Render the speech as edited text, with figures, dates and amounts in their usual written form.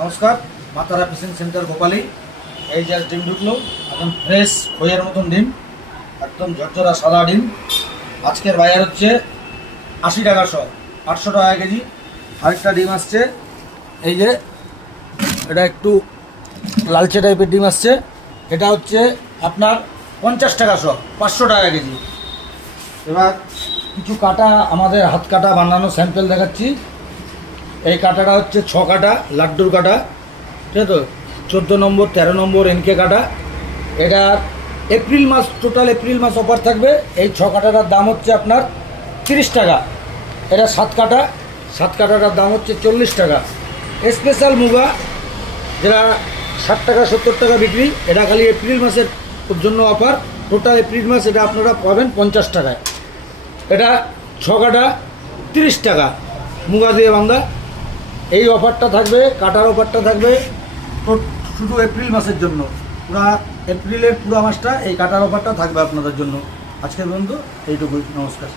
নমস্কার, মাতারা fishing centre Gopali. এই যে ডিম ঢুকলো, একদম ফ্রেশ খইয়ের মতন ডিম, একদম ঝরঝরা সাদা ডিম। আজকের বাজার হচ্ছে 80 টাকা শ, 800 টাকা কেজি। আরেকটা ডিম আসছে, এই যে এটা একটু লালচে টাইপের ডিম আসছে, এটা হচ্ছে আপনার 50 টাকা শ, 500 টাকা কেজি। এবার কিছু কাটা, আমাদের হাত কাটা বানানো স্যাম্পেল দেখাচ্ছি। এই কাটাটা হচ্ছে 6 কাটা লাড্ডুর কাটা, ঠিক আছে তো, 14 নম্বর 13 নম্বর এনকে কাটা। এটা এপ্রিল মাস, টোটাল এপ্রিল মাস অফার থাকবে। এই 6 কাটাটার দাম হচ্ছে আপনার 30 টাকা। এটা 7 কাটা, 7 কাটাটার দাম হচ্ছে 40 টাকা। স্পেশাল মুগা যেটা 60 টাকা 70 টাকা বিক্রি, এটা খালি এপ্রিল মাসের জন্য অফার। টোটাল এপ্রিল মাস এটা আপনারা পাবেন 50 টাকায়। এটা 6 কাটা 30 টাকা মুগা দিয়ে বাঁধা। এই অফারটা থাকবে, কাটার অফারটা থাকবে শুধু এপ্রিল মাসের জন্য। পুরা এপ্রিলের পুরো মাসটা এই কাটার অফারটা থাকবে আপনাদের জন্য। আজকের পর্যন্ত এইটুকুই, নমস্কার।